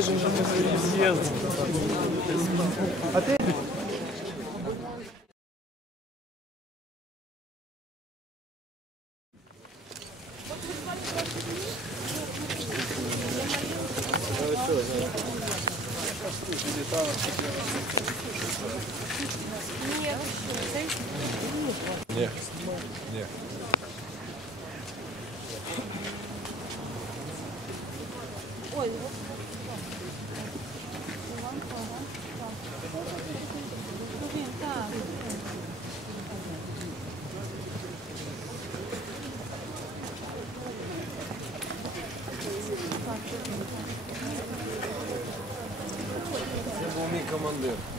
Це був мій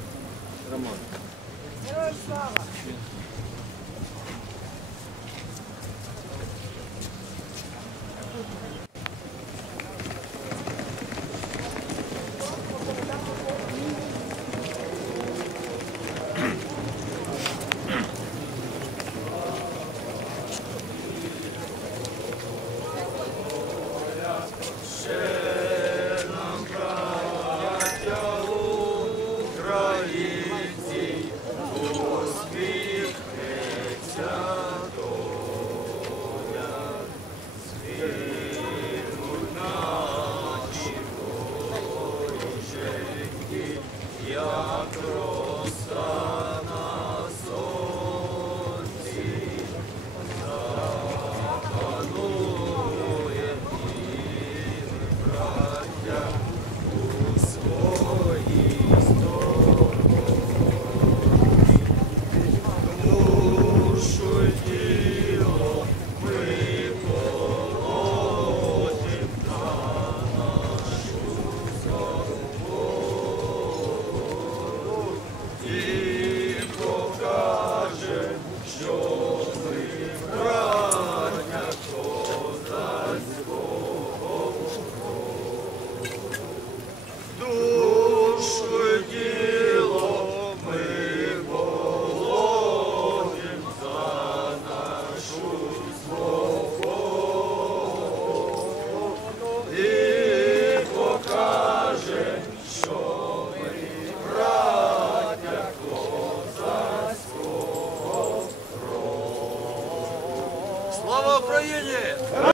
Слава Україні!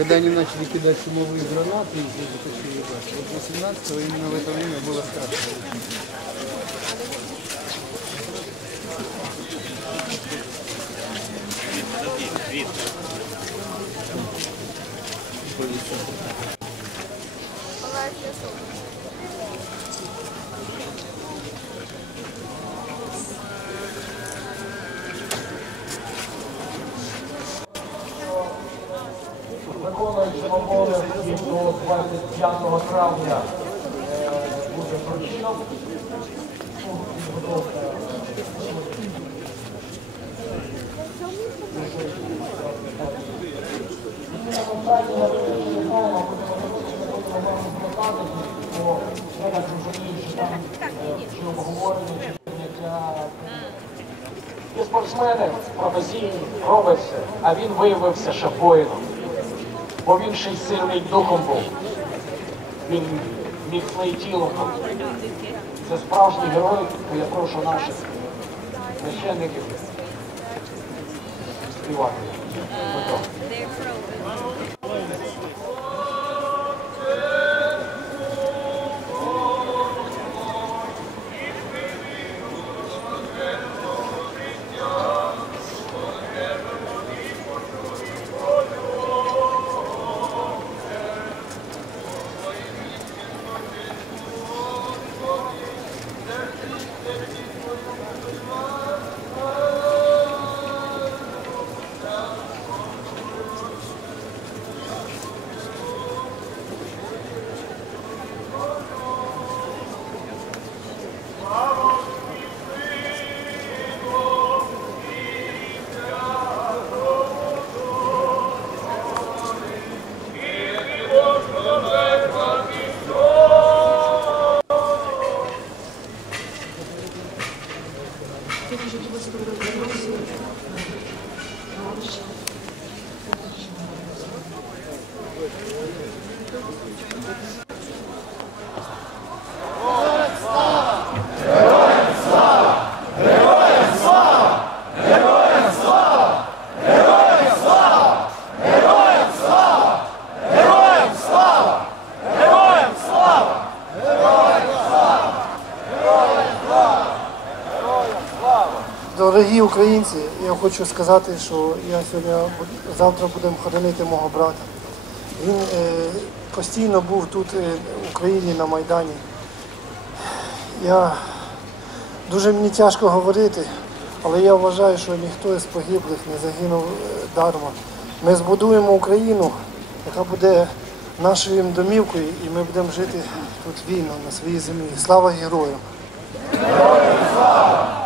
Когда они начали кидать шумовые гранаты, и здесь затащили бас. Вот 18 именно в это время было страшно. Там е, чи обговорення, чи прийняття і спортсмени професійні роблять все, а він виявився шеф-воїном. Бо він ще й сильний духом був. Він міцний тілом був. Це справжній герой, то я прошу наших священників співати. Thank you. Дорогі українці, я хочу сказати, що я сьогодні завтра будемо хоронити мого брата. Він е, постійно був тут е, в Україні на Майдані. Я дуже мені тяжко говорити, але я вважаю, що ніхто із погиблих не загинув е, дарма. Ми збудуємо Україну, яка буде нашою домівкою, і ми будемо жити тут вільно на своїй землі. Слава героям! Пливе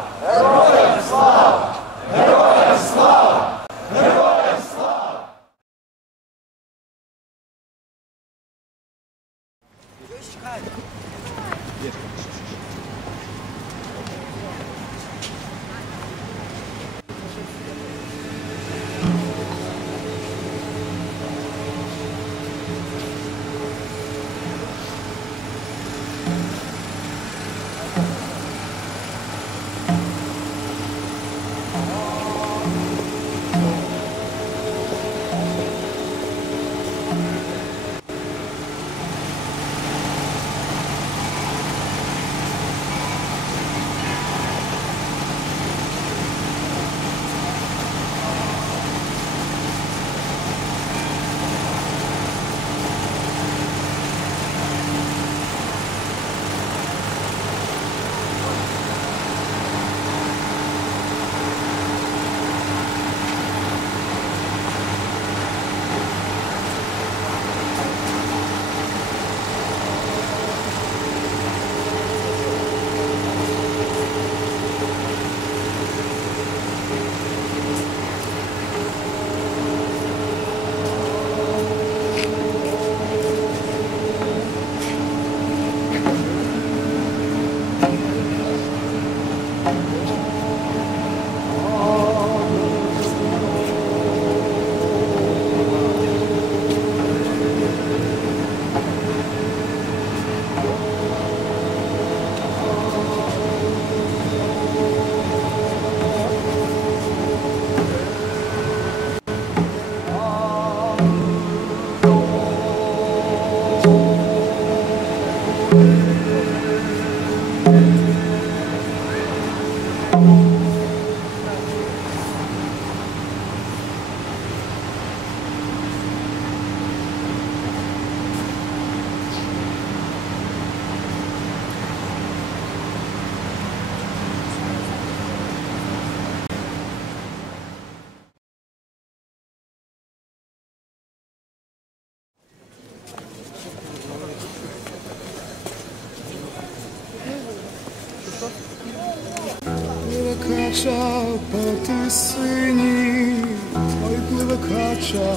кача по тисині, ой, пливе кача.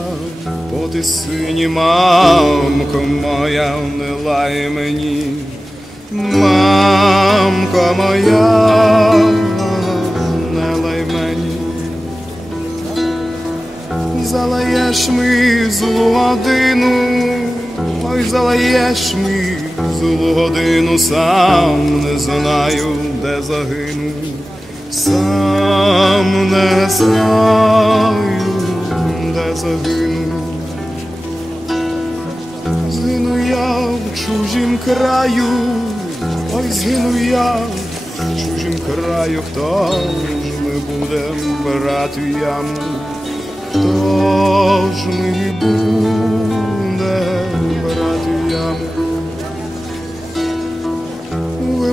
По тисині, мамко моя, не лай мені, мамко моя, не лай мені. Залаєш ми злу годину, ой, залаєш ми злу годину, сам не знаю, де загину, сам не знаю, де загину. Згину я в чужім краю, ой, згину я в чужім краю, хто ж ми будем брати яму? Хто ж ми буде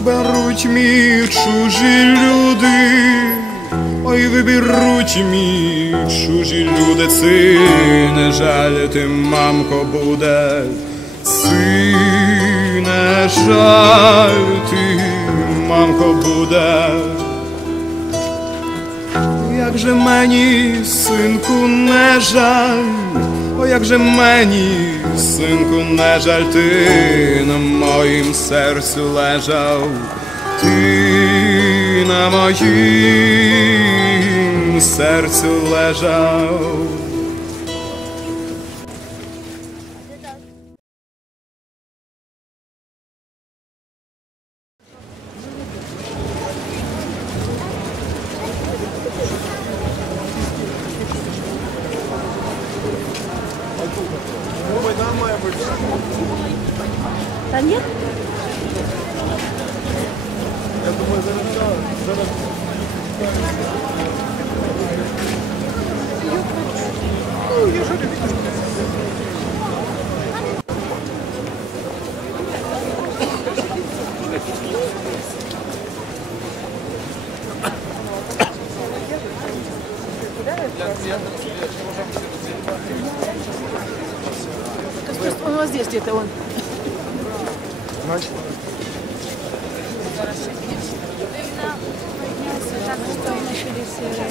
Виберуть мій чужі люди, ой, виберуть мій чужі люди, це не жаль ти, мамко, буде, це не жаль ти, мамко, буде. Як же мені, синку, не жаль, о, як же мені, синку, не жаль, ти на моїм серцю лежав, ти на моїм серцю лежав. 谢谢。